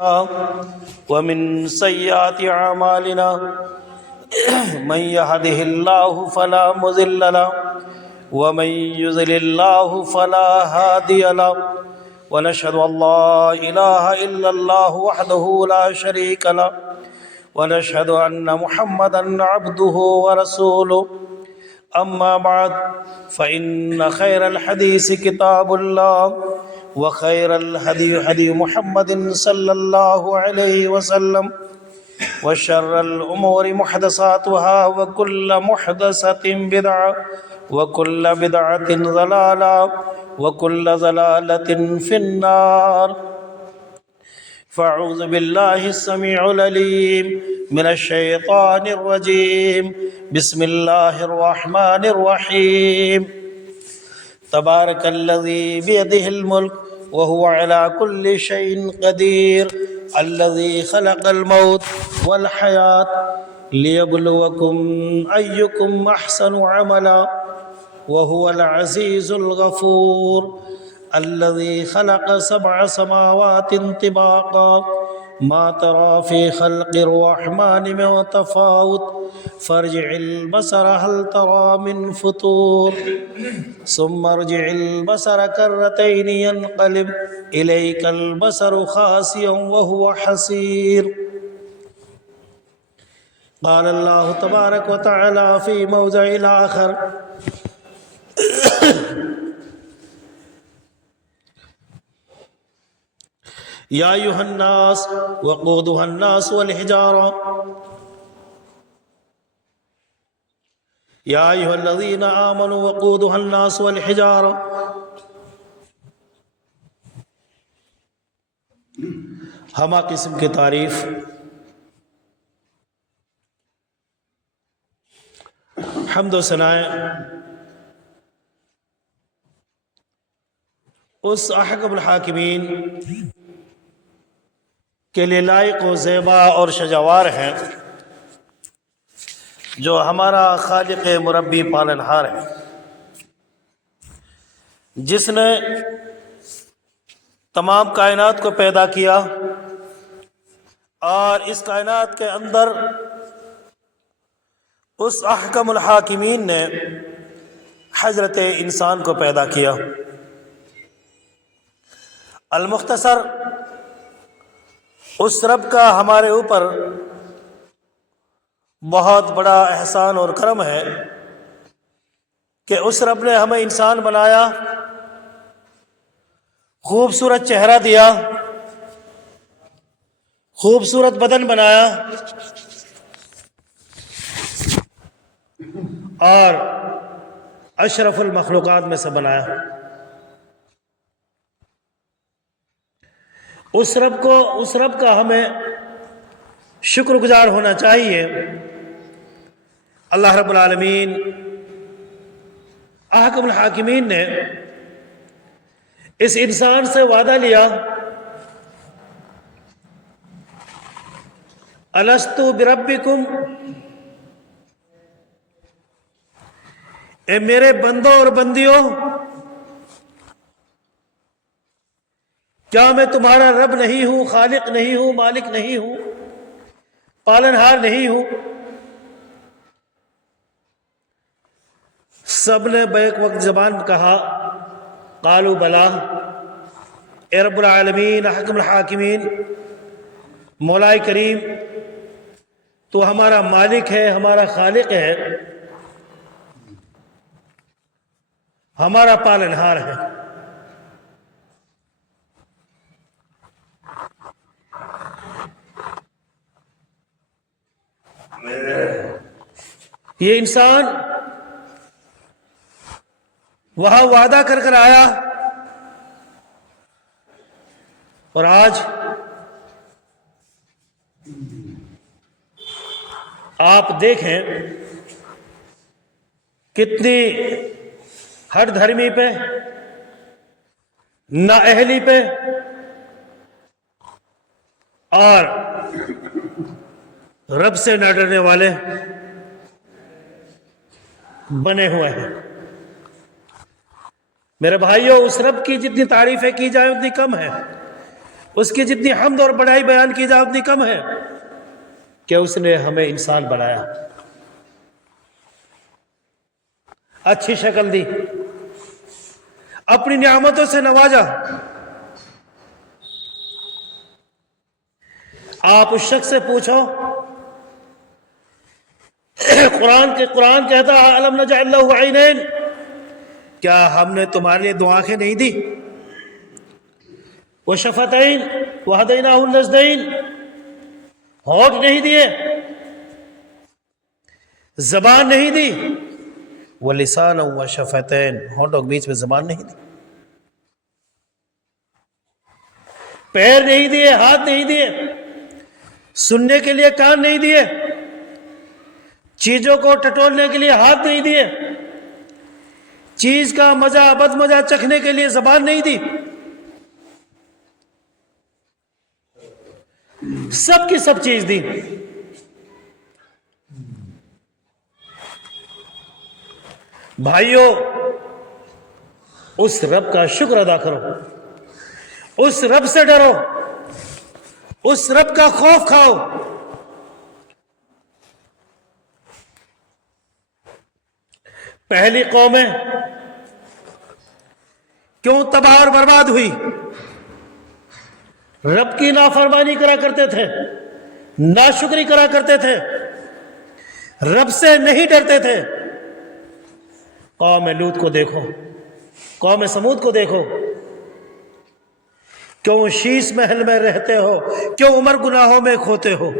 ومن سيئات أعمالنا من يهده الله فلا مضل له ومن يضلل الله فلا هادي له ونشهد أن لا إله إلا الله وحده لا شريك له ونشهد أن محمدا عبده ورسوله أما بعد فإن خير الحديث كتاب الله وخير الهدي هدي محمد صلى الله عليه وسلم وشر الأمور محدثاتها وكل محدثة بدعة وكل بدعة ضلالة وكل ضلالة في النار. فأعوذ بالله السميع العليم من الشيطان الرجيم. بسم الله الرحمن الرحيم. تبارك الذي بيده الملك وهو على كل شيء قدير الذي خلق الموت والحياة ليبلوكم أيكم أحسن عملا وهو العزيز الغفور الذي خلق 7 سماوات طباقا ما ترى في خلق الرحمن من تفاوت فارجع البصر هل ترى من فطور ثم ارجع البصر كرتين ينقلب إليك البصر خاسئا وهو حسير. قال الله تبارك وتعالى في موضع آخر: يا أيها الناس وقودها الناس والحجارة يا أيها الذين آمنوا وقودها الناس والحجارة. ہمہ قسم کی تعریف حمد و ثنائیں اس احکم الحاکمین کے لیے لائق و زیبا اور شجاوار ہیں جو ہمارا خالق مربی پالنہار ہے، جس نے تمام کائنات کو پیدا کیا اور اس کائنات کے اندر اس احکم الحاکمین نے حضرت انسان کو پیدا کیا. المختصر اس رب کا ہمارے اوپر بہت بڑا احسان اور کرم ہے کہ اس رب نے ہمیں انسان بنایا، خوبصورت چہرہ دیا، خوبصورت بدن بنایا اور اشرف المخلوقات میں سے بنایا. اس رب کا ہمیں شکر گزار ہونا چاہیے. اللہ رب العالمین احکم الحاکمین نے اس انسان سے وعدہ لیا: الست بربکم، اے میرے بندوں اور بندیوں، کیا میں تمہارا رب نہیں ہوں، خالق نہیں ہوں، مالک نہیں ہوں، پالنہار نہیں ہوں؟ سب نے بیک وقت زبان کہا قالوا بلا. اے رب العالمین، احکم الحاکمین، مولا کریم، تو ہمارا مالک ہے، ہمارا خالق ہے، ہمارا پالنہار ہے. یہ انسان وہاں وعدہ کر کر آیا اور آج آپ دیکھیں کتنی ہر دھرمی پہ، نااہلی پہ اور رب سے نہ ڈرنے والے بنے ہوئے ہیں. میرے بھائیوں، اس رب کی جتنی تعریفیں کی جائیں اتنی کم ہے. اس کی جتنی حمد اور بڑائی بیان کی جائے اتنی کم ہے کہ اس نے ہمیں انسان بنایا، اچھی شکل دی، اپنی نعمتوں سے نوازا۔ آپ اس شخص سے پوچھو، قرآن کہتا ہے الم نجعل لہ عینین، کیا ہم نے تمہارے لیے دو آنکھیں نہیں دی؟ وشفتین وہدیناہ النجدین، ہونٹ نہیں دیے، زبان نہیں دی، ولسانا وشفتین، ہونٹوں کے بیچ میں زبان نہیں دی، پیر نہیں دیے، ہاتھ نہیں دیے، سننے کے لیے کان نہیں دیے، چیزوں کو ٹٹولنے کے لیے ہاتھ نہیں دیے، چیز کا مزہ بد مزہ چکھنے کے لیے زبان نہیں دی، سب کی سب چیز دی۔ بھائیوں، اس رب کا شکر ادا کرو، اس رب سے ڈرو، اس رب کا خوف کھاؤ۔ پہلی قومیں کیوں تباہ اور برباد ہوئی؟ رب کی نافرمانی کرا کرتے تھے، ناشکری کرا کرتے تھے، رب سے نہیں ڈرتے تھے۔ قوم لوط کو دیکھو، قوم سمود کو دیکھو، کیوں شیش محل میں رہتے ہو، کیوں عمر گناہوں میں کھوتے ہو؟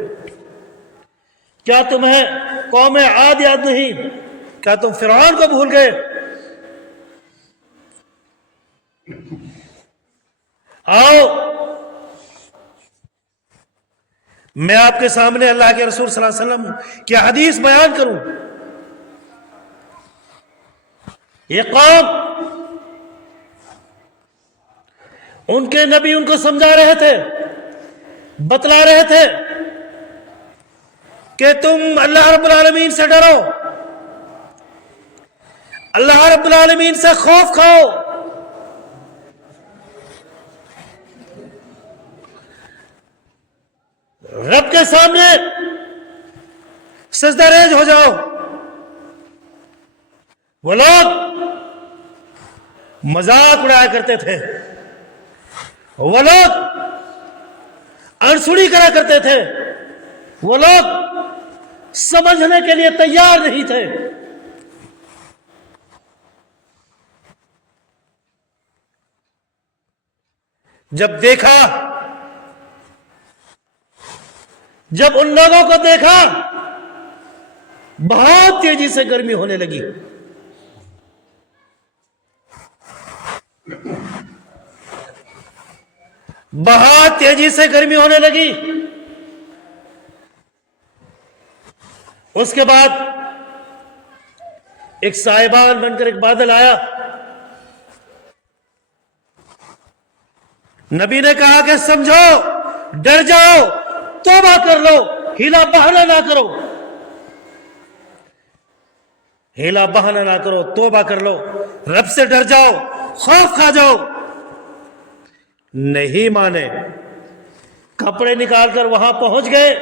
کیا تمہیں قوم عاد یاد نہیں؟ کیا تم فرعون کو بھول گئے؟ آؤ میں آپ کے سامنے اللہ کے رسول صلی اللہ علیہ وسلم کی حدیث بیان کروں۔ یہ قوم، ان کے نبی ان کو سمجھا رہے تھے، بتلا رہے تھے کہ تم اللہ رب العالمین سے ڈرو، اللہ رب العالمین سے خوف کھاؤ۔ رب کے سامنے سجدہ ریز ہو جاؤ۔ وہ لوگ مذاق اڑایا کرتے تھے، وہ لوگ انسڑی کرا کرتے تھے، وہ لوگ سمجھنے کے لیے تیار نہیں تھے۔ جب دیکھا، جب ان لوگوں کو دیکھا، بہت تیزی سے گرمی ہونے لگی۔ بہت تیزی سے گرمی ہونے لگی۔ اس کے بعد ایک سائبان بن کر ایک بادل آیا۔ نبی نے کہا کہ سمجھو، ڈر جاؤ، توبہ کر لو، ہیلا بہانا نہ کرو، ہیلا بہانا نہ کرو، توبہ کر لو، رب سے ڈر جاؤ، خوف کھا جاؤ۔ نہیں مانے، کپڑے نکال کر وہاں پہنچ گئے،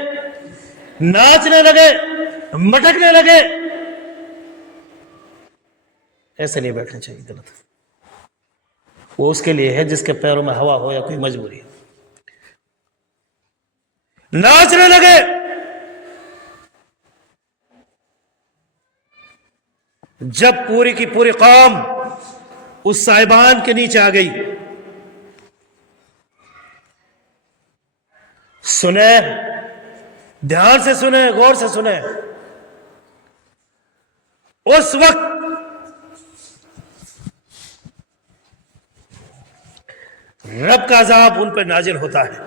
ناچنے لگے، مٹکنے لگے۔ ایسے نہیں بیٹھنا چاہیے، غلط۔ وہ اس کے لیے ہے جس کے پیروں میں ہوا ہو یا کوئی مجبوری ہے۔ ناچنے لگے۔ جب پوری کی پوری قوم اس سائبان کے نیچے آ گئی، سنیں، دھیان سے سنیں، غور سے سنیں۔ اس وقت رب کا عذاب ان پہ نازل ہوتا ہے،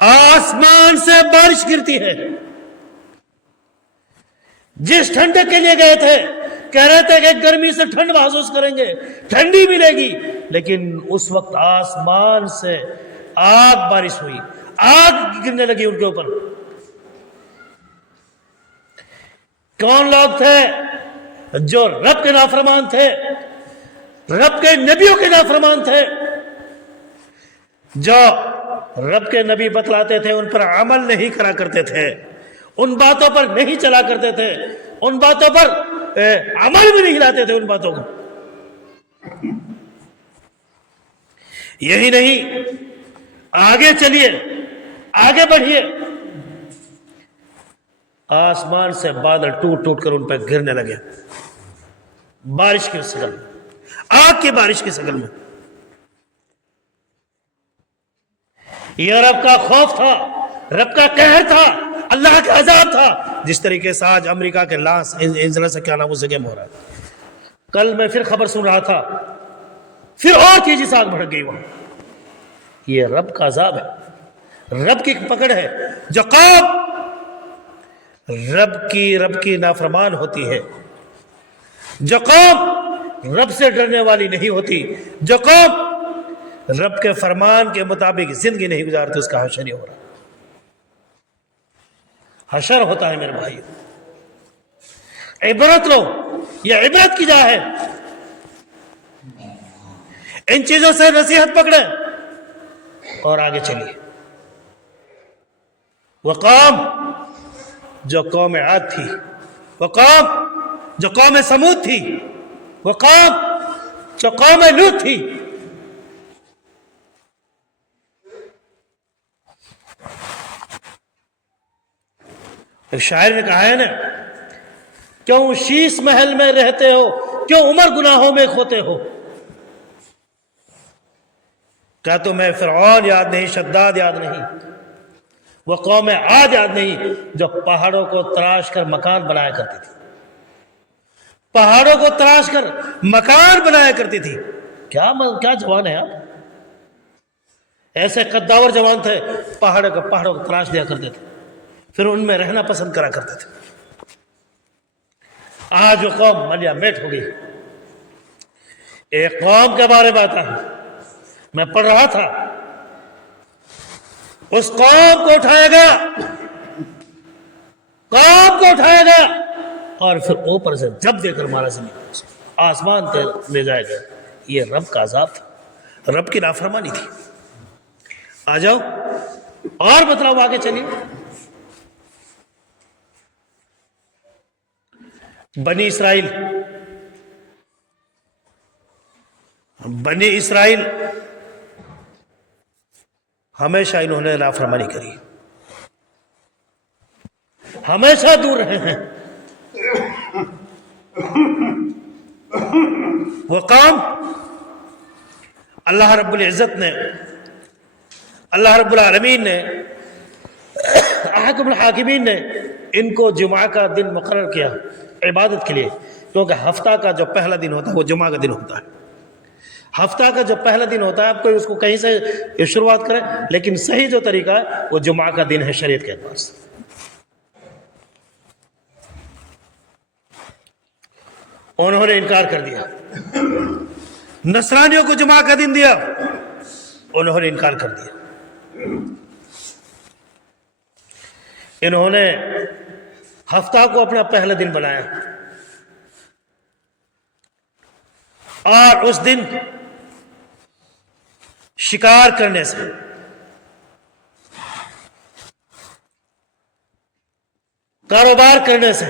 آسمان سے بارش گرتی ہے۔ جس ٹھنڈک کے لیے گئے تھے، کہہ رہے تھے کہ گرمی سے ٹھنڈ محسوس کریں گے، ٹھنڈی ملے گی، لیکن اس وقت آسمان سے آگ بارش ہوئی، آگ گرنے لگی ان کے اوپر۔ کون لوگ تھے جو رب کے نافرمان تھے، رب کے نبیوں کے نافرمان تھے؟ جو رب کے نبی بتلاتے تھے ان پر عمل نہیں کرا کرتے تھے، ان باتوں پر نہیں چلا کرتے تھے، ان باتوں پر عمل بھی نہیں لاتے تھے ان باتوں کو۔ یہی نہیں، آگے چلیے، آگے بڑھیے، آسمان سے بادل ٹوٹ ٹوٹ کر ان پہ گرنے لگے، بارش کی شکل میں، آگ کی بارش کی شکل میں۔ یہ رب کا خوف تھا، رب کا قہر تھا، اللہ کا عذاب تھا، جس طریقے سے آج امریکہ کے لاس اینجلس سے کیا نام اسے گیم ہو رہا ہے۔ کل میں پھر خبر سن رہا تھا، پھر اور تیزی سے آگ بھڑک گئی وہاں۔ یہ رب کا عذاب ہے، رب کی پکڑ ہے۔ جو قوم رب کی نافرمان ہوتی ہے، جو قوم رب سے ڈرنے والی نہیں ہوتی، جو قوم رب کے فرمان کے مطابق زندگی نہیں گزارتی، اس کا حشر ہی ہو رہا ہے، حشر ہوتا ہے میرے بھائی۔ عبرت لو، یہ عبرت کی جا ہے، ان چیزوں سے نصیحت پکڑیں اور آگے چلیے۔ وہ قوم جو قوم عاد تھی، وہ قوم جو قوم سمود تھی، وہ قوم جو قوم لوط تھی، ایک شاعر نے کہا ہے نا، کیوں شیش محل میں رہتے ہو، کیوں عمر گناہوں میں کھوتے ہو؟ کیا تمہیں فرعون یاد نہیں، شداد یاد نہیں، وہ قوم عاد یاد نہیں جو پہاڑوں کو تراش کر مکان بنایا کرتی تھی، پہاڑوں کو تراش کر مکان بنایا کرتی تھی۔ کیا جوان ہے آپ، ایسے قداور جوان تھے، پہاڑوں کو تراش دیا کرتے تھے، پھر ان میں رہنا پسند کرا کرتے تھے۔ آج وہ قوم ملیا میٹ ہو گئی۔ ایک قوم کے بارے میں آتا ہے، میں پڑھ رہا تھا، اس قوم کو اٹھایا گیا، قوم کو اٹھایا گیا اور پھر اوپر سے جب دے کر مارا زمین، آسمان پہ لے جایا گیا۔ یہ رب کا عذاب تھا، رب کی نافرمانی تھی۔ آ جاؤ اور بتلاؤ، آگے چلیے۔ بنی اسرائیل ہمیشہ انہوں نے نافرمانی کری، ہمیشہ دور رہے ہیں۔ وہ قوم اللہ رب العزت نے، اللہ رب العالمین نے، احکم الحاکمین نے ان کو جمعہ کا دن مقرر کیا عبادت کے لیے، کیونکہ ہفتہ کا جو پہلا دن ہوتا ہے وہ جمعہ کا دن ہوتا ہے۔ ہفتہ کا جو پہلا دن ہوتا ہے، آپ کوئی اس کو کہیں سے شروعات کریں، لیکن صحیح جو طریقہ ہے وہ جمعہ کا دن ہے شریعت کے اعتبار سے۔ انہوں نے انکار کر دیا، نصرانیوں کو جمعہ کا دن دیا، انہوں نے انکار کر دیا۔ انہوں نے ہفتہ کو اپنا پہلا دن بنایا اور اس دن شکار کرنے سے، کاروبار کرنے سے،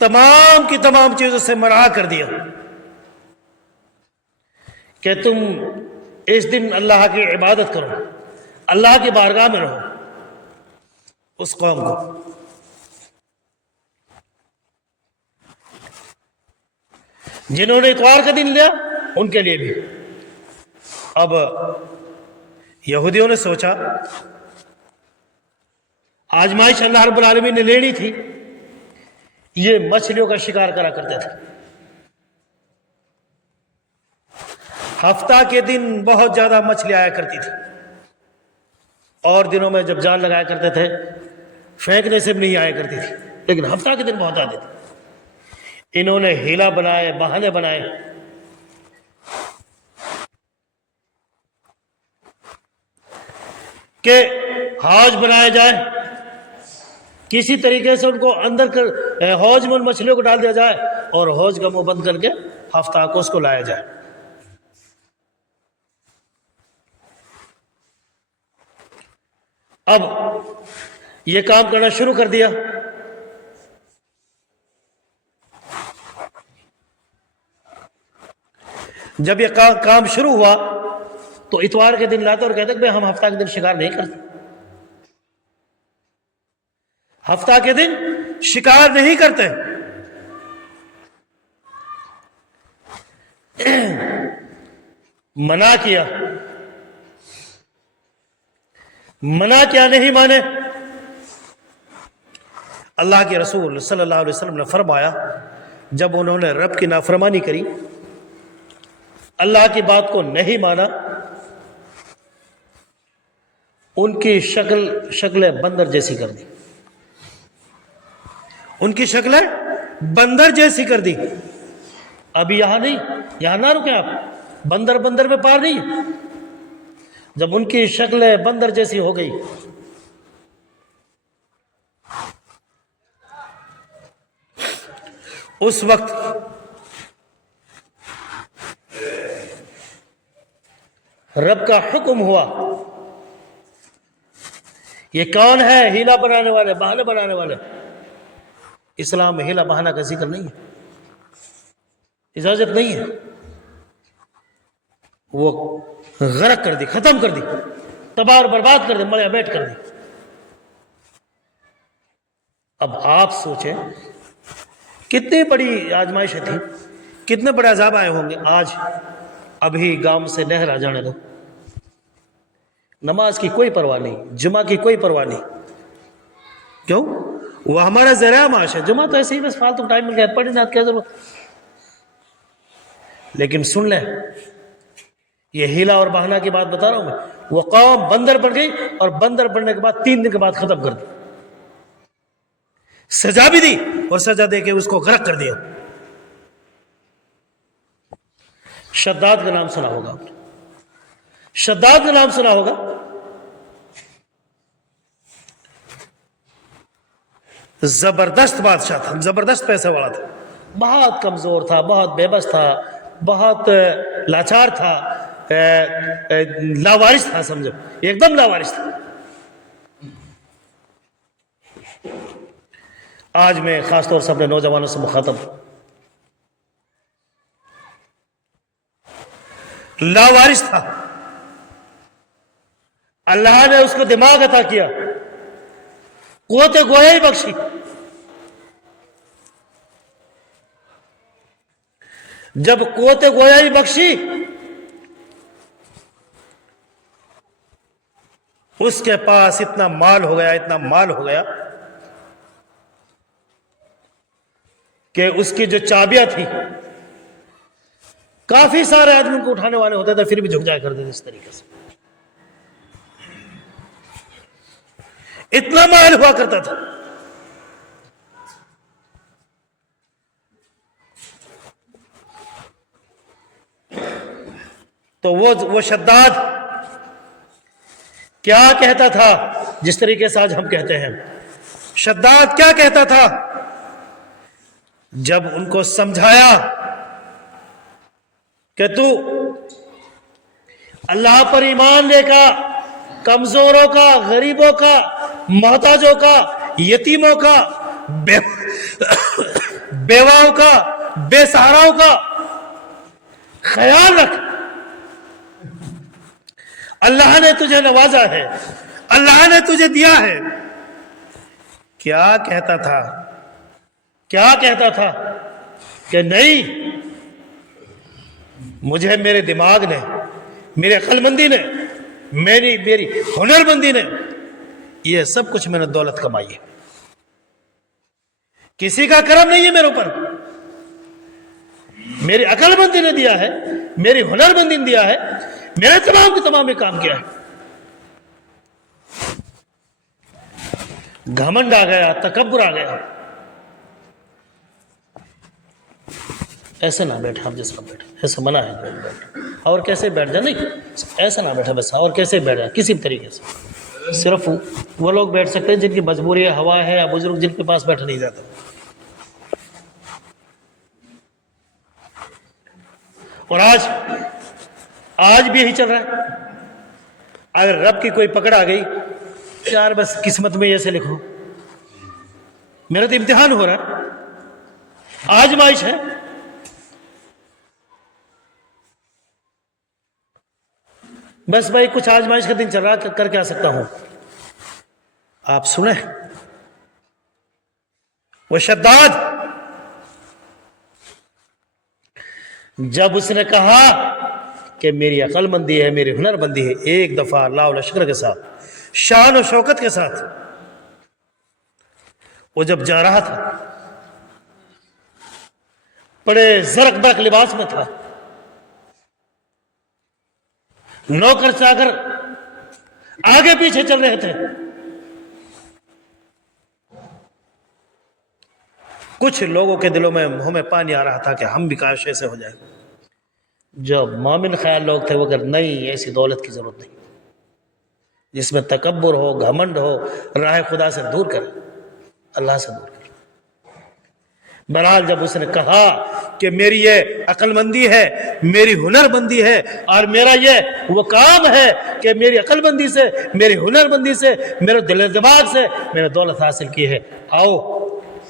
تمام کی تمام چیزوں سے منع کر دیا کہ تم اس دن اللہ کی عبادت کرو، اللہ کی بارگاہ میں رہو۔ اس قوم کو جنہوں نے اتوار کا دن لیا، ان کے لیے بھی۔ اب یہودیوں نے سوچا آزمائش اللہ رب العالمین نے لینی تھی، یہ مچھلیوں کا شکار کرا کرتے تھے۔ ہفتہ کے دن بہت زیادہ مچھلی آیا کرتی تھی، اور دنوں میں جب جال لگایا کرتے تھے پھینکنے سے بھی نہیں آیا کرتی تھی، لیکن ہفتہ کے دن بہت آتے تھے۔ انہوں نے ہیلا بنائے، بہانے بنائے کہ حوض بنایا جائے، کسی طریقے سے ان کو اندر کر حوض میں ان مچھلیوں کو ڈال دیا جائے اور حوض کا منہ بند کر کے ہفتہ کو اس کو لایا جائے۔ اب یہ کام کرنا شروع کر دیا. جب یہ کام شروع ہوا تو اتوار کے دن لاتے اور کہتے کہ ہم ہفتہ کے دن شکار نہیں کرتے. ہفتہ کے دن شکار نہیں کرتے. منع کیا نہیں مانے. اللہ کے رسول صلی اللہ علیہ وسلم نے فرمایا جب انہوں نے رب کی نافرمانی کری، اللہ کی بات کو نہیں مانا، ان کی شکلیں بندر جیسی کر دی. ان کی شکلیں بندر جیسی کر دی. ابھی یہاں نہیں، یہاں نہ رکیں آپ، بندر میں پار نہیں. جب ان کی شکلیں بندر جیسی ہو گئی، اس وقت رب کا حکم ہوا. یہ کون ہے؟ ہیلا بنانے والے، بہانے بنانے والے. اسلام میں ہیلا بہانہ کا ذکر نہیں ہے، اجازت نہیں ہے. وہ غرق کر دی، ختم کر دی، تباہ اور برباد کر دی، مڑیا بیٹھ کر دی. اب آپ سوچیں کتنی بڑی آزمائشیں تھی، کتنے بڑے عذاب آئے ہوں گے. آج ابھی گاؤں سے نہر آ جانے دو، نماز کی کوئی پرواہ نہیں، جمعہ کی کوئی پرواہ نہیں. کیوں؟ وہ ہمارا ذریعہ معاش ہے. جمعہ تو ایسے ہی بس فالتو ٹائم مل گیا، پڑھی نہ کیا ضرورت. لیکن سن لیں، یہ ہیلا اور بہانہ کی بات بتا رہا ہوں میں. وہ قوم بندر بن گئی اور بندر بننے کے بعد 3 دن کے بعد ختم کر دی. سزا بھی دی اور سزا دے کے اس کو غرق کر دیا. شداد کا نام سنا ہوگا، شداد کا نام سنا ہوگا. زبردست بادشاہ تھا، زبردست پیسے والا تھا، بہت کمزور تھا، بہت بے بس تھا، بہت لاچار تھا، لاوارث تھا. سمجھو ایک دم لاوارث تھا. آج میں خاص طور سے اپنے نوجوانوں سے مخاطب ہوں. لاوارث تھا. اللہ نے اس کو دماغ عطا کیا، قوت گویائی بخشی. جب قوت گویائی بخشی، اس کے پاس اتنا مال ہو گیا، اتنا مال ہو گیا کہ اس کی جو چابیاں تھی، کافی سارے آدمی کو اٹھانے والے ہوتے تھے، پھر بھی جھک جایا کرتے تھے. اس طریقے سے اتنا مال ہوا کرتا تھا. تو وہ شداد کیا کہتا تھا؟ جس طریقے سے آج ہم کہتے ہیں. شداد کیا کہتا تھا جب ان کو سمجھایا کہ تو اللہ پر ایمان لے کر کمزوروں کا، غریبوں کا، محتاجوں کا، یتیموں کا، بیواؤں کا، بے سہاراؤں کا خیال رکھ. اللہ نے تجھے نوازا ہے، اللہ نے تجھے دیا ہے. کیا کہتا تھا؟ کیا کہتا تھا کہ نہیں، مجھے میرے دماغ نے، میرے عقل مندی نے، میری ہنر مندی نے، یہ سب کچھ میں نے دولت کمائی ہے. کسی کا کرم نہیں ہے میرے اوپر، میری عقل مندی نے دیا ہے، میری ہنر مندی نے دیا ہے، میرے تمام کے تمام کام کیا ہے. گھمنڈ آ گیا، تکبر آ گیا. ایسے نہ بیٹھے آپ جس کا بیٹھے، ایسے منع ہے بیٹھے. اور کیسے بیٹھ جائے؟ نہیں ایسا نہ بیٹھے بس. اور کیسے بیٹھ جائے؟ کسی بھی طریقے سے. صرف وہ لوگ بیٹھ سکتے ہیں جن کی مجبوری ہے، ہوا ہے، یا بزرگ جن کے پاس بیٹھا نہیں جاتا. اور آج بھی یہی چل رہا ہے. اگر رب کی کوئی پکڑ آ گئی یار بس قسمت میں ایسے لکھو، میرا تو امتحان ہو رہا ہے، آزمائش ہے۔ بس بھائی کچھ آزمائش کا دن چل رہا، کر کے آ سکتا ہوں۔ آپ سنیں وہ شداد جب اس نے کہا کہ میری عقل مندی ہے، میری ہنر مندی ہے، ایک دفعہ اللہ والشکر کے ساتھ، شان و شوکت کے ساتھ وہ جب جا رہا تھا، بڑے زرق برق لباس میں تھا، نوکر چاکر آگے پیچھے چل رہے تھے، کچھ لوگوں کے دلوں میں منہ میں پانی آ رہا تھا کہ ہم بھی کاش ایسے ہو جائے۔ جو مومن خیال لوگ تھے وہ کہ نہیں، ایسی دولت کی ضرورت نہیں، جس میں تکبر ہو، گھمنڈ ہو، راہ خدا سے دور کرے، اللہ سے دور کرے۔ بہرحال جب اس نے کہا کہ میری یہ عقل مندی ہے، میری ہنر مندی ہے، اور میرا یہ وہ کام ہے کہ میری عقل مندی سے، میری ہنر مندی سے، میرے دل و دماغ سے میں نے دولت حاصل کی ہے، آؤ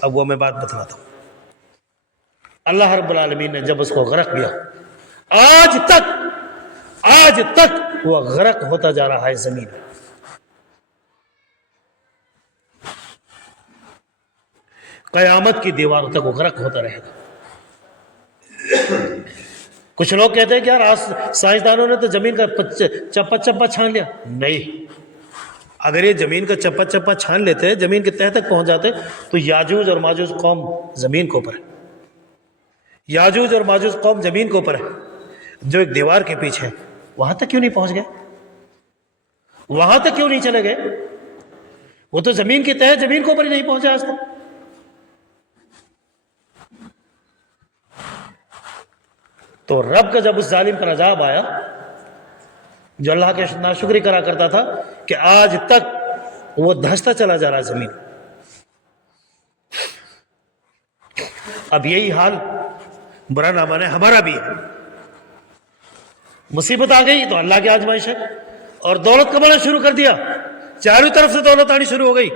اب وہ میں بات بتلاتا ہوں۔ اللہ رب العالمین نے جب اس کو غرق کیا، آج تک وہ غرق ہوتا جا رہا ہے زمین میں۔ قیامت کی دیواروں تک وہ غرق ہوتا رہے گا۔ کچھ لوگ کہتے ہیں کہ یار سائنسدانوں نے تو زمین کا چپا چپا چھان لیا۔ نہیں، اگر یہ زمین کا چپا چپا چھان لیتے، زمین کے تہ تک پہنچ جاتے، تو یاجوج اور ماجوج قوم زمین کے اوپر ہے، یاجوج اور ماجوج قوم زمین کے اوپر ہے، جو ایک دیوار کے پیچھے ہے، وہاں تک کیوں نہیں پہنچ گئے؟ وہاں تک کیوں نہیں چلے گئے؟ وہ تو زمین کے تہ، زمین کے اوپر ہی نہیں پہنچا آج تک۔ تو رب کا جب اس ظالم پر عذاب آیا، جو اللہ کے ناشکری کرا کرتا تھا، کہ آج تک وہ دھستا چلا جا رہا زمین، اب یہی حال برا نہ مانے ہمارا بھی ہے۔ مصیبت آ گئی تو اللہ کی آزمائش ہے، اور دولت کمانا شروع کر دیا، چاروں طرف سے دولت آنی شروع ہو گئی۔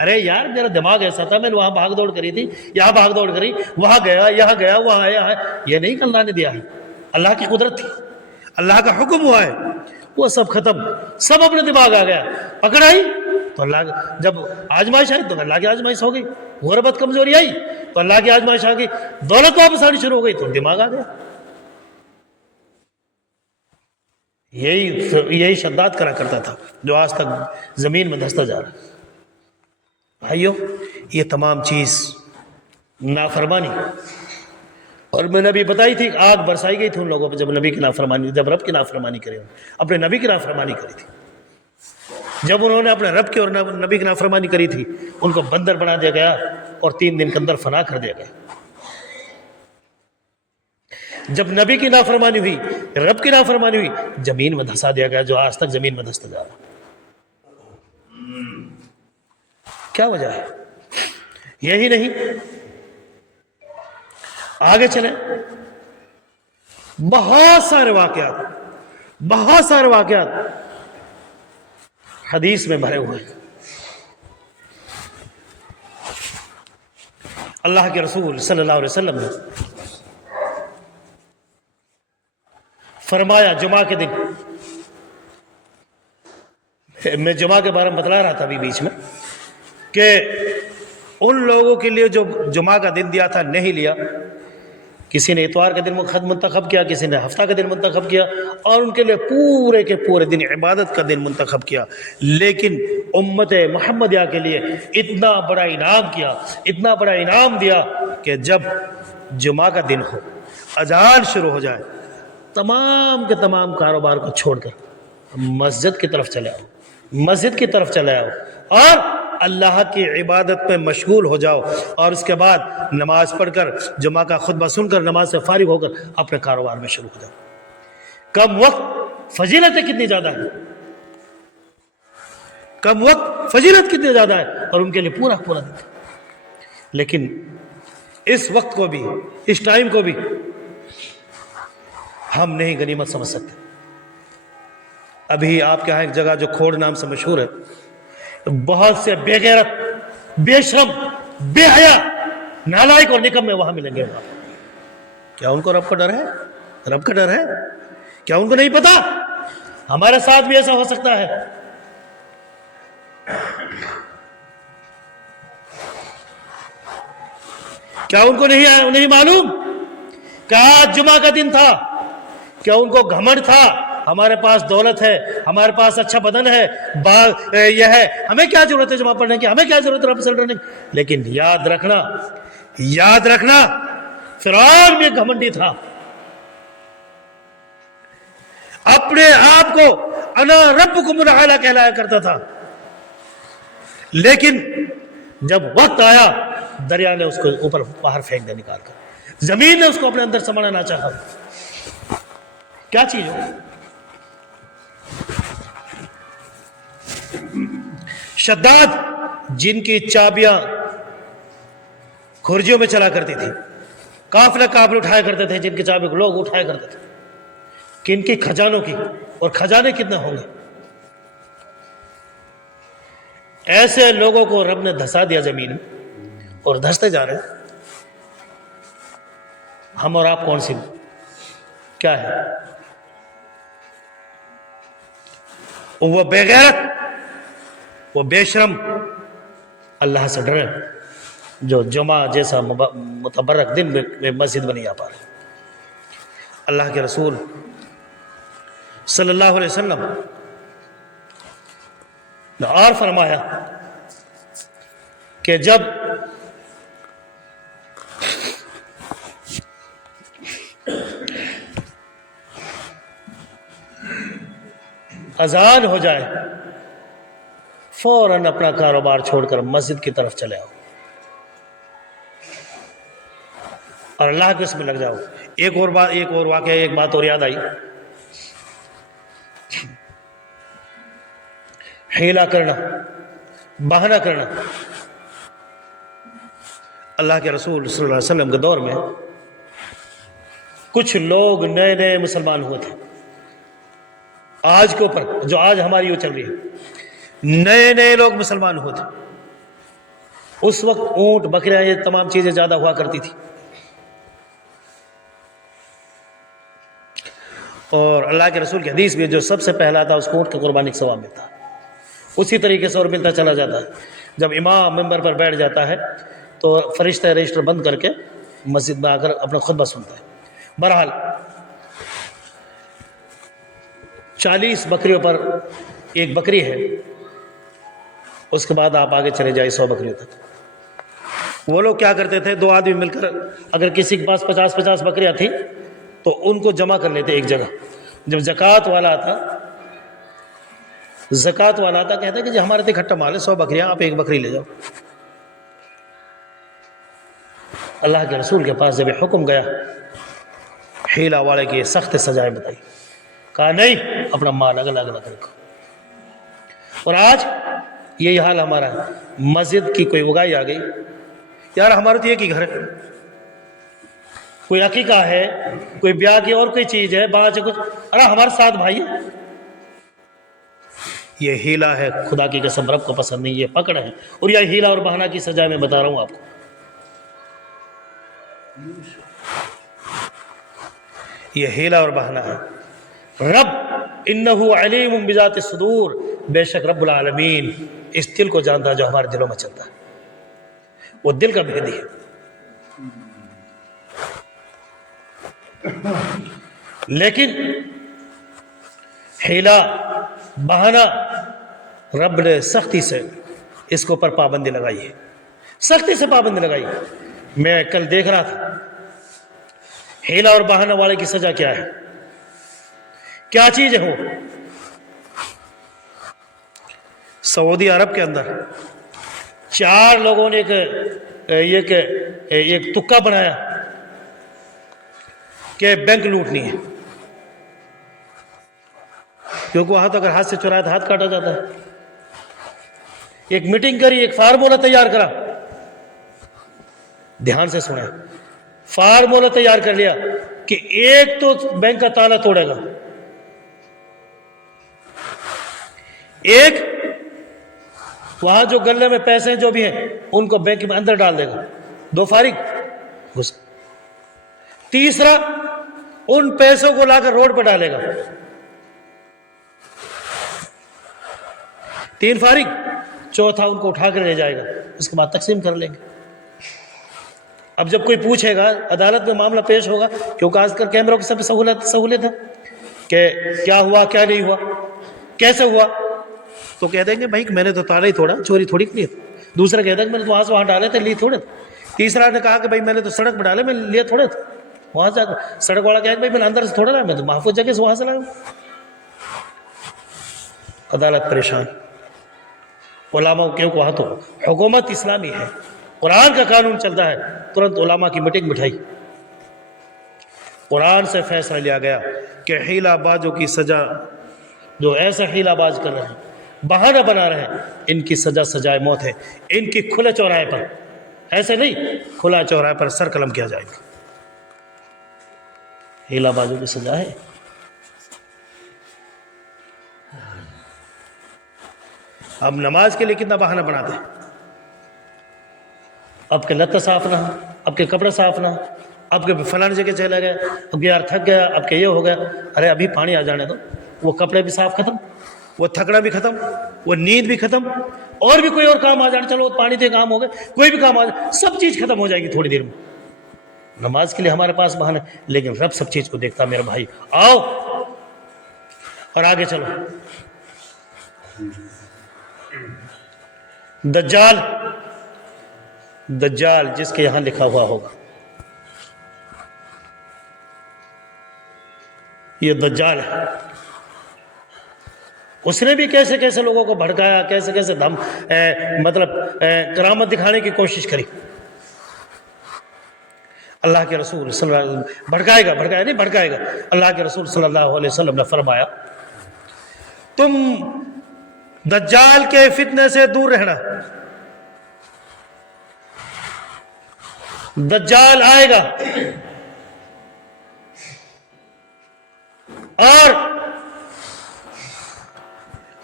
ارے یار میرا دماغ ایسا تھا، میں نے وہاں بھاگ دوڑ کری تھی، یہاں بھاگ دوڑ کری، وہاں گیا، یہاں گیا، وہاں آیا ہے، یہ نہیں کہ اللہ نے دیا ہے، اللہ کی قدرت تھی، اللہ کا حکم ہوا ہے، وہ سب ختم، سب اپنے دماغ آ گیا، پکڑ آئی تو اللہ، جب آزمائش آئی تو اللہ کی آزمائش ہو گئی، غربت کمزوری آئی تو اللہ کی آزمائش آ گئی، دولت واپس آنی شروع ہو گئی تو دماغ آ گیا۔ یہی شداد کرا کرتا تھا، جو آج تک زمین میں دھستا جا رہا ہے۔ بھائیو، یہ تمام چیز نافرمانی، اور میں نے ابھی بتائی تھی، آگ برسائی گئی تھی ان لوگوں پہ جب نبی کی نافرمانی، جب رب کی نافرمانی کرے، اپنے نبی کی نافرمانی کری تھی۔ جب انہوں نے اپنے رب کی اور نبی کی نافرمانی کری تھی، ان کو بندر بنا دیا گیا اور 3 دن کے اندر فنا کر دیا گیا۔ جب نبی کی نافرمانی ہوئی، رب کی نافرمانی ہوئی، زمین میں دھسا دیا گیا، جو آج تک زمین میں دھستا جا رہا۔ کیا وجہ ہے؟ یہی نہیں، آگے چلیں، بہت سارے واقعات حدیث میں بھرے ہوئے ہیں۔ اللہ کے رسول صلی اللہ علیہ وسلم نے فرمایا، جمعہ کے دن، میں جمعہ کے بارے میں بتلا رہا تھا ابھی بیچ میں، کہ ان لوگوں کے لیے جو جمعہ کا دن دیا تھا نہیں لیا، کسی نے اتوار کا دن منتخب کیا، کسی نے ہفتہ کا دن منتخب کیا، اور ان کے لیے پورے کے پورے دن عبادت کا دن منتخب کیا، لیکن امت محمدیہ کے لیے اتنا بڑا انعام دیا کہ جب جمعہ کا دن ہو، اذان شروع ہو جائے، تمام کے تمام کاروبار کو چھوڑ کر مسجد کی طرف چلے آؤ اور اللہ کی عبادت میں مشغول ہو جاؤ، اور اس کے بعد نماز پڑھ کر، جمعہ کا خطبہ سن کر، نماز سے فارغ ہو کر اپنے کاروبار میں شروع ہو جاؤ۔ کم وقت فضیلت کتنی زیادہ ہے، اور ان کے لیے پورا دن۔ لیکن اس وقت کو بھی، اس ٹائم کو بھی ہم نہیں غنیمت سمجھ سکتے۔ ابھی آپ کے ہاں ایک جگہ جو کھوڑ نام سے مشہور ہے، بہت سے بے غیرت، بے شرم، بے حیا، نالائق اور نکم میں وہاں ملیں گے. کیا ان کو رب کا ڈر ہے؟ رب کا ڈر ہے؟ کیا ان کو نہیں پتا ہمارے ساتھ بھی ایسا ہو سکتا ہے؟ کیا ان کو نہیں معلوم کہ آج جمعہ کا دن تھا؟ کیا ان کو گھمنڈ تھا ہمارے پاس دولت ہے، ہمارے پاس اچھا بدن ہے، یہ ہے، ہمیں کیا ضرورت ہے جمعہ پڑھنے کی، ہمیں کیا ضرورت ہے رب سے لڑنے کی؟ لیکن یاد رکھنا فرعون بھی گھمنڈی تھا، اپنے آپ کو انا ربکم الاعلی کہلایا کرتا تھا. لیکن جب وقت آیا دریا نے اس کو اوپر باہر پھینک دیا نکال کر، زمین نے اس کو اپنے اندر سمانا نہ چاہا. کیا چیز ہو؟ شداد جن کی چابیاں کھرجیوں میں چلا کرتی تھی، قافلہ اٹھایا کرتے تھے، جن کی چابی لوگ اٹھایا کرتے تھے، کن کی خزانوں کی، اور خزانے کتنے ہوں گے. ایسے لوگوں کو رب نے دھسا دیا زمین میں اور دھستے جا رہے ہیں. ہم اور آپ کون سی کیا ہے؟ وہ بے غیرت، وہ بے شرم اللہ سے ڈرے جو جمعہ جیسا متبرک دن میں مسجد میں نہیں آ پا رہے. اللہ کے رسول صلی اللہ علیہ وسلم نے اور فرمایا کہ جب اذان ہو جائے فوراً اپنا کاروبار چھوڑ کر مسجد کی طرف چلے آؤ اور اللہ کے اس میں لگ جاؤ. ایک اور واقعہ، ایک بات اور یاد آئی. حیلہ کرنا، بہانہ کرنا. اللہ کے رسول صلی اللہ علیہ وسلم کے دور میں کچھ لوگ نئے مسلمان ہوئے تھے. آج کے اوپر جو آج ہماری وہ چل رہی ہے، نئے لوگ مسلمان ہوئے تھے. اس وقت اونٹ، بکریاں، یہ تمام چیزیں زیادہ ہوا کرتی تھی، اور اللہ کے رسول کی حدیث بھی جو سب سے پہلا تھا اس کو اونٹ کی قربانی کا ثواب ملتا. اسی طریقے سے اور ملتا چلا جاتا ہے. جب امام ممبر پر بیٹھ جاتا ہے تو فرشتہ رجسٹر بند کر کے مسجد میں آ کر اپنا خطبہ سنتا ہے. بہرحال 40 بکریوں پر ایک بکری ہے، اس کے بعد آپ آگے چلے جائیں 100 بکریوں تک. وہ لوگ کیا کرتے تھے، 2 آدمی مل کر اگر کسی کے پاس 50 بکریاں تھیں تو ان کو جمع کر لیتے ایک جگہ. جب زکوٰۃ والا آتا کہتا کہ جی ہمارے تو اکٹھا مال ہے 100 بکریاں، آپ ایک بکری لے جاؤ. اللہ کے رسول کے پاس جب حکم گیا، حیلہ والے کی سخت سزائیں بتائی، کہا نہیں، اپنا مال الگ رکھو. اور آج یہی حال ہمارا ہے. مسجد کی کوئی اگائی آ گئی، یار ہمارا تو ایک ہی گھر ہے، کوئی عقیقہ ہے، کوئی بیاہ کی اور کوئی چیز ہے، باہر کچھ، ارے ہمارے ساتھ بھائی. یہ ہیلہ ہے، خدا کی قسم رب کو پسند نہیں، یہ پکڑ ہے. اور یہ ہیلہ اور بہانہ کی سزا میں بتا رہا ہوں آپ کو. یہ ہیلہ اور بہانہ ہے. رب انہ علیم بذات الصدور، بے شک رب العالمین اس دل کو جانتا ہے جو ہمارے دلوں میں چلتا ہے. وہ دل کا بھیدی ہے. لیکن حیلہ بہانہ رب نے سختی سے اس کے اوپر پابندی لگائی ہے، سختی سے پابندی لگائی. میں کل دیکھ رہا تھا حیلہ اور بہانہ والے کی سزا کیا ہے، کیا چیز ہے. وہ سعودی عرب کے اندر 4 لوگوں نے ایک تکا بنایا کہ بینک لوٹنی ہے، کیونکہ وہاں تو اگر ہاتھ سے چرایا تو ہاتھ کاٹا جاتا ہے. ایک میٹنگ کری، ایک فارمولہ تیار کرا، دھیان سے سنیں، فارمولہ تیار کر لیا کہ ایک تو بینک کا تالا توڑے گا، ایک وہاں جو گلے میں پیسے جو بھی ہیں ان کو بینک میں اندر ڈال دے گا، 2 فارغ گھس۔ تیسرا ان پیسوں کو لا کر روڈ پہ ڈالے گا، 3 فارغ۔ چوتھا ان کو اٹھا کر لے جائے گا، اس کے بعد تقسیم کر لیں گے۔ اب جب کوئی پوچھے گا، عدالت میں معاملہ پیش ہوگا، کیونکہ آج کل کیمروں کی سب سہولت ہے کہ کیا ہوا کیا نہیں ہوا کیسے ہوا، تو کہہ دیں گے بھائی میں نے تو تالا ہی توڑا، چوری تھوڑی کی تھی۔ دوسرا کہتا ہے کہ میں نے تو وہاں سے وہاں ڈالے تھے، لی تھوڑے تھے۔ تیسرا نے کہا کہ بھائی میں نے تو سڑک پہ ڈالے، میں نے لیے تھوڑے تھے وہاں سے۔ سڑک والا کہا کہ بھائی میں نے اندر سے تھوڑا لایا، میں تو محفوظ جگہ سے وہاں سے لایا۔ عدالت پریشان۔ علماء کے وہاں تو حکومت اسلامی ہے، قرآن کا قانون چلتا ہے، ترنت علماء کی میٹنگ بٹھائی، قرآن سے فیصلہ لیا گیا کہ حیلہ بازوں کی سزا، جو ایسا حیلہ باز کر رہے ہیں، بہانہ بنا رہے ہیں، ان کی سزا سزائے موت ہے۔ ان کی کھلے چوراہے پر، ایسے نہیں، کھلا چوراہے پر سر قلم کیا جائے گا۔ حیلہ بازوں کی سزا ہے۔ اب نماز کے لیے کتنا بہانہ بناتے ہیں، اب کے لت صاف نہ ہو، اب کے کپڑے صاف نہ ہو، اب کے فلان جگہ چلے گئے، اب یار تھک گیا، اب کے یہ ہو گیا۔ ارے ابھی پانی آ جانے دو، وہ کپڑے بھی صاف ختم، وہ تھکنا بھی ختم، وہ نیند بھی ختم، اور بھی کوئی اور کام آ جانے، چلو پانی کے کام ہو گئے، کوئی بھی کام آ جائے، سب چیز ختم ہو جائے گی تھوڑی دیر میں۔ نماز کے لیے ہمارے پاس بہانے، لیکن رب سب چیز کو دیکھتا۔ میرے بھائی آؤ اور آگے چلو۔ دجال جس کے یہاں لکھا ہوا ہوگا، یہ دجال ہے۔ اس نے بھی کیسے کیسے لوگوں کو بھڑکایا، کیسے کیسے کرامت دکھانے کی کوشش کری۔ اللہ کے رسول صلی اللہ علیہ وسلم بھڑکائے گا۔ اللہ کے رسول صلی اللہ علیہ وسلم نے فرمایا، تم دجال کے فتنے سے دور رہنا، دجال آئے گا اور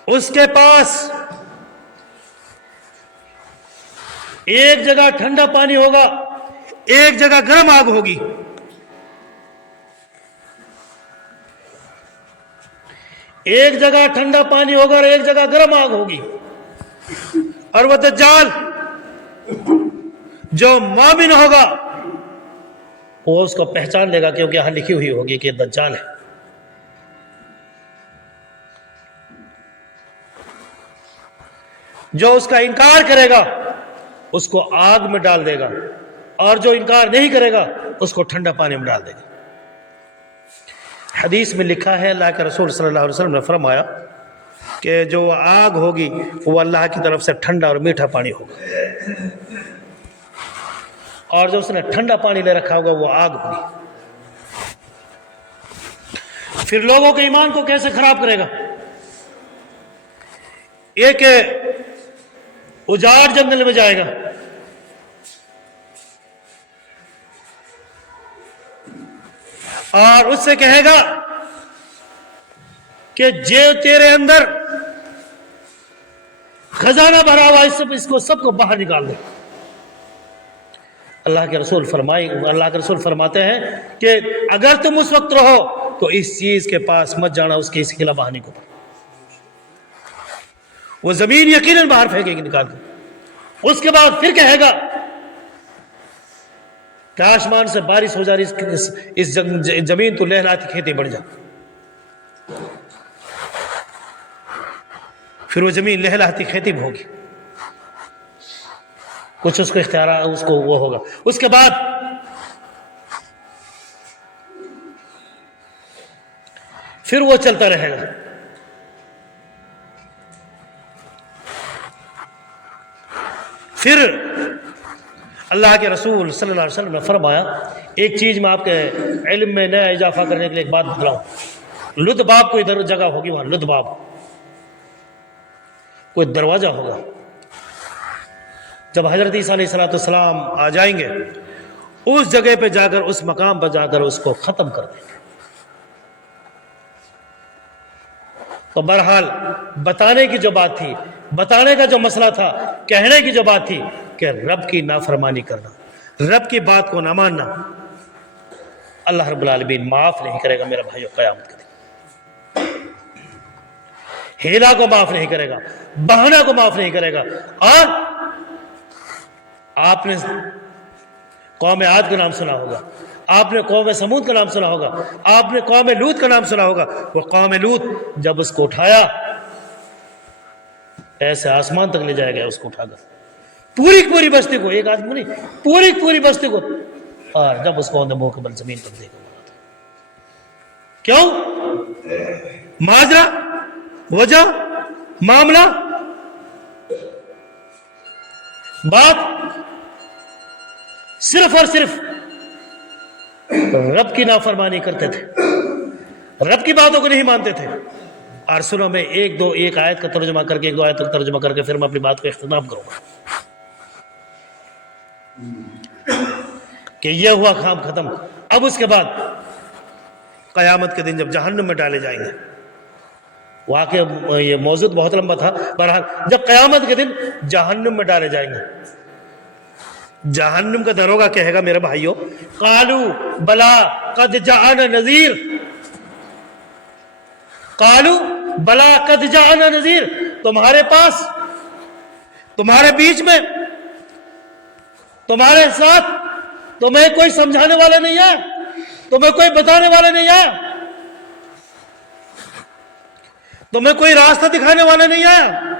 اس کے پاس ایک جگہ ٹھنڈا پانی ہوگا، ایک جگہ گرم آگ ہوگی۔ ایک جگہ ٹھنڈا پانی ہوگا اور ایک جگہ گرم آگ ہوگی، اور وہ دجال جو مومن ہوگا وہ اس کو پہچان لے گا، کیونکہ یہاں لکھی ہوئی ہوگی کہ یہ دجال ہے۔ جو اس کا انکار کرے گا اس کو آگ میں ڈال دے گا، اور جو انکار نہیں کرے گا اس کو ٹھنڈا پانی میں ڈال دے گا۔ حدیث میں لکھا ہے، اللہ کے رسول صلی اللہ علیہ وسلم نے فرمایا کہ جو آگ ہوگی وہ اللہ کی طرف سے ٹھنڈا اور میٹھا پانی ہوگا، اور جو اس نے ٹھنڈا پانی لے رکھا ہوگا وہ آگ ہوگی۔ پھر لوگوں کے ایمان کو کیسے خراب کرے گا؟ ایک اجاڑ جنگل میں جائے گا، اور اس سے کہے گا کہ جو تیرے اندر خزانہ بھرا ہوا اس کو سب کو باہر نکال دے۔ اللہ کے رسول فرماتے ہیں کہ اگر تم اس وقت رہو تو اس چیز کے پاس مت جانا، اس کے اس خلا بہانے کو، وہ زمین یقیناً باہر پھینکے گی نکال کر۔ اس کے بعد پھر کہے گا کہ آسمان سے بارش ہو جا رہی، اس زمین تو لہلاتی کھیتی بڑھ جا۔ پھر وہ زمین لہلاتی کھیتی بھی ہوگی، کچھ اس کو اختیار، اس کو وہ ہوگا۔ اس کے بعد پھر وہ چلتا رہے گا۔ پھر اللہ کے رسول صلی اللہ علیہ وسلم نے فرمایا، ایک چیز میں آپ کے علم میں نیا اضافہ کرنے کے لیے ایک بات بتلاؤں۔ لدباب کوئی جگہ ہوگی، وہاں لدباب کوئی دروازہ ہوگا۔ جب حضرت عیسیٰ علیہ السلام آ جائیں گے، اس جگہ پہ جا کر، اس مقام پر جا کر اس کو ختم کر دیں گے۔ تو بہرحال بتانے کی جو بات تھی بتانے کا جو مسئلہ تھا، کہنے کی جو بات تھی کہ رب کی نافرمانی کرنا، رب کی بات کو نہ ماننا، اللہ رب العالمین معاف نہیں کرے گا میرا بھائیو قیامت کے دن۔ ہیلا کو معاف نہیں کرے گا، بہانہ کو معاف نہیں کرے گا۔ اور آپ نے قوم عاد کا نام سنا ہوگا، آپ نے قوم سمود کا نام سنا ہوگا، آپ نے قوم لوط کا نام سنا ہوگا۔ وہ قوم لوط جب اس کو اٹھایا ایسے آسمان تک لے جایا گیا، اس کو اٹھا کر پوری پوری بستی کو، ایک آدمی نہیں، پوری پوری بستی کو، اور جب اس کو منہ کے بل زمین پر دیکھا تھا۔ کیوں؟ ماجرا، وجہ، معاملہ، بات صرف اور صرف رب کی نافرمانی کرتے تھے، رب کی باتوں کو نہیں مانتے تھے۔ اور سنو، میں ایک آیت کا ترجمہ کر کے، ایک دو آیت کا ترجمہ کر کے پھر میں اپنی بات کو اختتام کروں گا کہ یہ ہوا کام ختم۔ اب اس کے بعد قیامت کے دن جب جہنم میں ڈالے جائیں گے، واقعہ یہ موضوع بہت لمبا تھا، بہرحال جب قیامت کے دن جہنم میں ڈالے جائیں گے، جہنم کا دروگا کہے گا میرے بھائیو، قالو بلا قد جاءنا نذیر، قالو بلا قد جاءنا نذیر، تمہارے پاس، تمہارے بیچ میں، تمہارے ساتھ تمہیں کوئی سمجھانے والا نہیں ہے، تمہیں کوئی بتانے والا نہیں ہے، تمہیں کوئی راستہ دکھانے والا نہیں ہے۔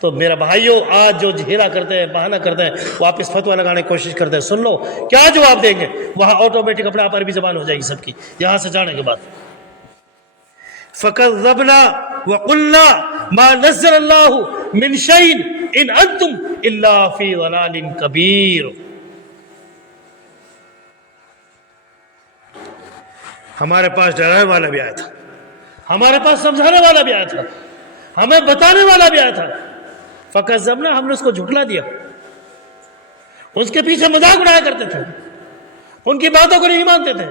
تو میرا بھائیو، آج جو ہیلا کرتے ہیں، بہانہ کرتے ہیں، واپس فتویٰ لگانے کی کوشش کرتے ہیں، سن لو کیا جواب دیں گے۔ وہاں آٹومیٹک اپنے آپ عربی زبان ہو جائے گی سب کی، یہاں سے جانے کے بعد۔ فَكَذَّبْنَا وَقُلْنَا مَا نَزَّلَ اللَّهُ مِنْ شَيْءٍ إِنْ أَنْتُمْ إِلَّا فِي ضَلَالٍ كَبِيرٍ۔ ہمارے پاس ڈرانے والا بھی آیا تھا، ہمارے پاس سمجھانے والا بھی آیا تھا، ہمیں بتانے والا بھی آیا تھا۔ فَكَذَّبْنَا، ہم نے اس کو جھٹلا دیا، اس کے پیچھے مذاق اڑایا کرتے تھے، ان کی باتوں کو نہیں مانتے تھے،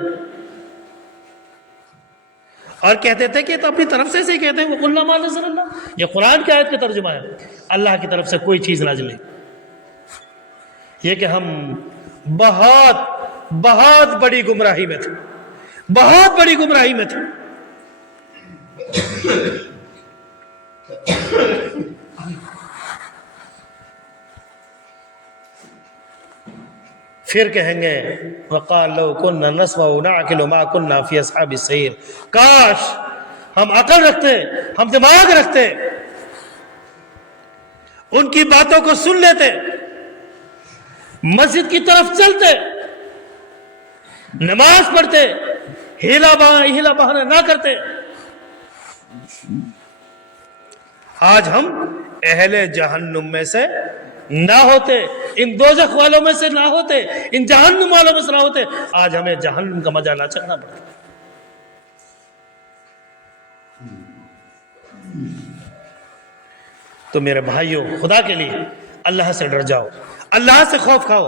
اور کہتے تھے کہ تو اپنی طرف سے ہی کہتے ہیں، وَقُلْنَا مَا نَزَّلَ اللَّهُ، یہ قرآن کی آیت کا ترجمہ ہے، اللہ کی طرف سے کوئی چیز نازل نہیں۔ یہ کہ ہم بہت بہت بڑی گمراہی میں تھے، بہت بڑی گمراہی میں تھے۔ پھر کہیں گے وَقَالَ لَوْ كُنَّا نَسْمَعُ نَعْقِلُ مَا كُنَّا فِي أَصْحَابِ السَّعِيرِ، کاش ہم عقل رکھتے، ہم دماغ رکھتے، ان کی باتوں کو سن لیتے، مسجد کی طرف چلتے، نماز پڑھتے، ہیلا بہانہ نہ کرتے، آج ہم اہل جہنم میں سے نہ ہوتے، ان دوزخ والوں میں سے نہ ہوتے، ان جہنم والوں میں سے نہ ہوتے، آج ہمیں جہنم کا مزہ نہ چکھنا پڑتا۔ تو میرے بھائیوں، خدا کے لیے اللہ سے ڈر جاؤ، اللہ سے خوف کھاؤ،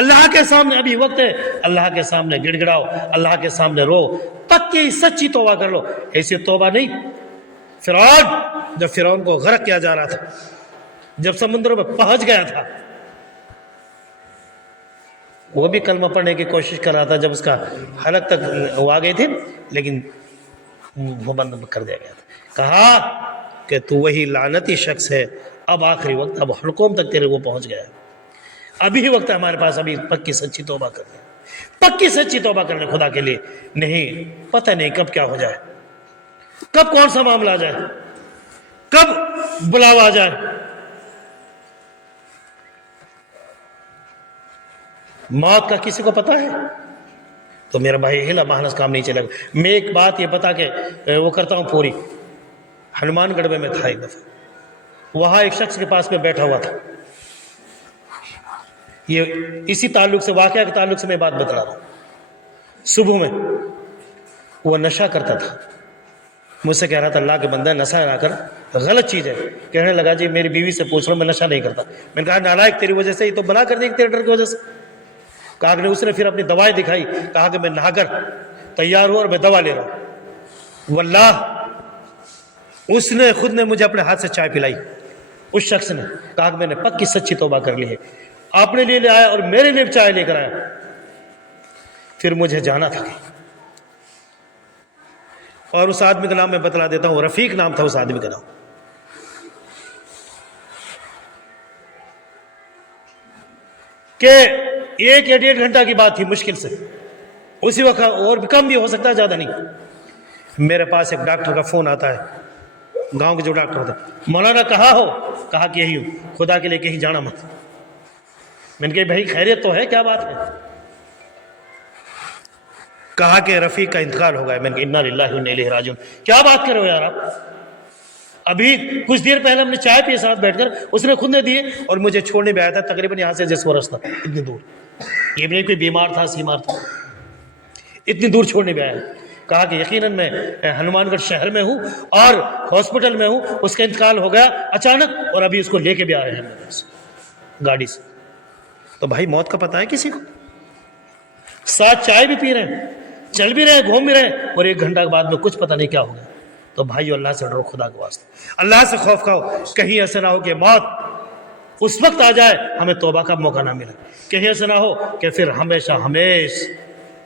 اللہ کے سامنے ابھی وقت ہے، اللہ کے سامنے گڑ گڑاؤ، اللہ کے سامنے رو، پکی سچی توبہ کر لو۔ ایسی توبہ نہیں فرعون، جب فرعون کو غرق کیا جا رہا تھا، جب سمندروں میں پہنچ گیا تھا، وہ بھی کلمہ پڑھنے کی کوشش کر رہا تھا، جب اس کا حلق تک وہ آ گئی تھی، لیکن وہ بند کر دیا گیا تھا۔ کہا کہ تو وہی لعنتی شخص ہے، اب آخری وقت، اب حلقوم تک تیرے وہ پہنچ گیا ہے، ابھی وقت ہے ہمارے پاس، ابھی پکی سچی توبہ کرنے، پکی سچی توبہ کرنے خدا کے لیے۔ نہیں پتہ نہیں کب کیا ہو جائے، کب کون سا معاملہ آ جائے، کب بلاوا آ جائے۔ موت کا کسی کو پتہ ہے؟ تو میرا بھائی ہلا بہانس کام نہیں چلے گا۔ میں ایک بات یہ بتا کے وہ کرتا ہوں پوری، ہنومان گڑھ میں تھا ایک دفعہ، وہاں ایک شخص کے پاس میں بیٹھا ہوا تھا، یہ اسی تعلق سے، واقعہ کے تعلق سے میں بات بتا رہا ہوں۔ صبح میں وہ نشہ کرتا تھا، مجھ سے کہہ رہا تھا اللہ کے بندہ نشہ نہ کر، غلط چیز ہے۔ کہنے لگا جی میری بیوی سے پوچھ رہا ہوں، میں نشہ نہیں کرتا۔ میں نے کہا نالائق، تیری وجہ سے ہی تو بنا کر دی، تیرے ڈر کی وجہ سے۔ کہا کہ اس نے پھر اپنی دوائی دکھائی، کہا کہ میں نہا کر تیار ہوں اور میں دوا لے رہا ہوں۔ واللہ اس نے خود نے مجھے اپنے ہاتھ سے چائے پلائی، اس شخص نے کہا کہ میں نے پکی سچی توبہ کر لی ہے، اپنے لیے لے آیا اور میرے لیے چائے لے کر آیا۔ پھر مجھے جانا تھا، اور اس آدمی کا نام میں بتلا دیتا ہوں، رفیق نام تھا اس آدمی کا نام۔ کہ 1 یا 1.5 گھنٹہ کی بات تھی مشکل سے، اسی وقت، اور بھی کم بھی ہو سکتا ہے، زیادہ نہیں۔ میرے پاس ایک ڈاکٹر کا فون آتا ہے، گاؤں کے جو ڈاکٹر ہوتے ہیں، مولانا کہاں ہو؟ کہا کہ یہی ہوں، خدا کے لیے کہیں جانا مت۔ میں نے کہا بھائی خیریت تو ہے، کیا بات ہے؟ کہا کہ رفیق کا انتقال ہو گیا۔ میں نے کہا انا للہ و انا الیہ راجعون۔ کیا بات کر رہے ہو یار آپ؟ ابھی کچھ دیر پہلے ہم نے چائے پیے ساتھ بیٹھ کر، اس نے خود نے دیے اور مجھے چھوڑنے بھی آیا تھا، تقریباً یہاں سے جس رستہ اتنی دور، یہ بھی نہیں کوئی بیمار تھا سیمار تھا، اتنی دور چھوڑنے بھی آیا۔ کہا کہ یقیناً میں ہنومان گڑھ شہر میں ہوں اور ہاسپٹل میں ہوں، اس کا انتقال ہو گیا اچانک، اور ابھی اس کو لے کے بھی آ رہے ہیں میرے پاس گاڑی سے۔ تو بھائی موت کا پتہ ہے کسی کو؟ ساتھ چائے بھی پی رہے ہیں، چل بھی رہے ہیں، گھوم بھی رہے ہیں، اور 1 گھنٹہ کے بعد میں کچھ پتہ نہیں کیا ہو گیا۔ تو بھائیو اللہ سے ڈرو، خدا کے واسطے اللہ سے خوف کھاؤ، کہیں ایسا نہ ہو کہ موت اس وقت آ جائے ہمیں توبہ کا موقع نہ ملے، کہیں ایسا نہ ہو کہ پھر ہمیشہ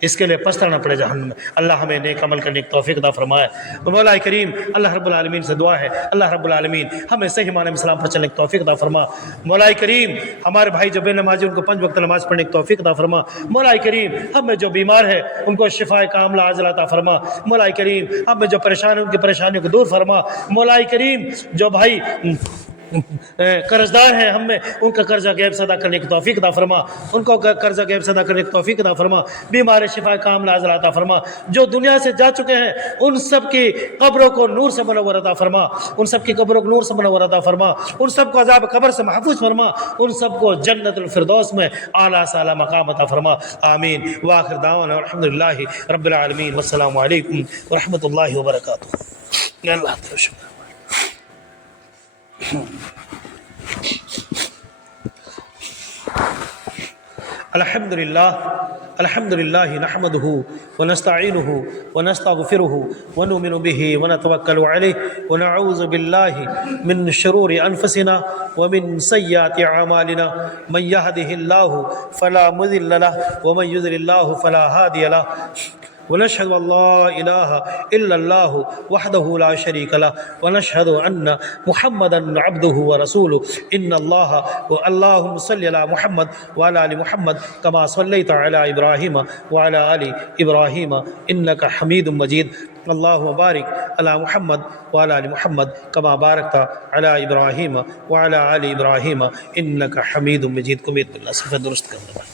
اس کے لیے پچھتانا پڑے جہنم میں۔ اللہ ہمیں نیک عمل کرنے کی توفیق عطا فرمائے۔ مولا کریم اللہ رب العالمین سے دعا ہے، اللہ رب العالمین ہمیں صحیح معنی میں اسلام پر چلنے کی توفیق عطا فرما۔ مولا کریم ہمارے بھائی جو بے نمازی ان کو 5 وقت نماز پڑھنے کی توفیق عطا فرما۔ مولا کریم ہمیں جو بیمار ہے ان کو شفائے کاملہ عاجلہ عطا فرما۔ مولا کریم ہمیں جو پریشان ہیں ان کی پریشانیوں کو دور فرما۔ مولا کریم جو بھائی قرض دار ہیں ہم میں، ان کا قرضہ غیب سے ادا کرنے کی توفیق عطا فرما، ان کو قرضہ غیب سے ادا کرنے کی توفیق عطا فرما۔ بیمار شفا کاملہ عاجلہ عطا فرما۔ جو دنیا سے جا چکے ہیں ان سب کی قبروں کو نور سے منور عطا فرما، ان سب کی قبروں کو نور سے منور عطا فرما، ان سب کو عذاب قبر سے محفوظ فرما، ان سب کو جنت الفردوس میں اعلیٰ سے اعلیٰ مقام عطا فرما۔ آمین۔ وآخر دعوانا الحمدللہ رب العالمین، والسلام علیکم ورحمۃ اللہ وبرکاتہ۔ اللہ تعالی شکر۔ الحمد للہ نحمده ونستعینه ونستغفره ونؤمن به ونتوکل علیہ ونعوذ باللہ من شرور انفسنا ومن سیئات اعمالنا، من يهده الله فلا مضل له ومن يضلل الله فلا هادي له، ونشهد ان لا اله الا الله وحده لا شريك له، ونشهد ان محمدا عبده ورسوله، ان الله اللهم صل على محمد وعلى ال محمد كما صليت على ابراهيم وعلى ال ابراهيم انك حميد مجيد، اللهم بارك على محمد وعلى ال محمد كما باركت على ابراهيم وعلى ال ابراهيم انك حميد مجيد۔ کو امید باللہ صفحہ درست کرنا۔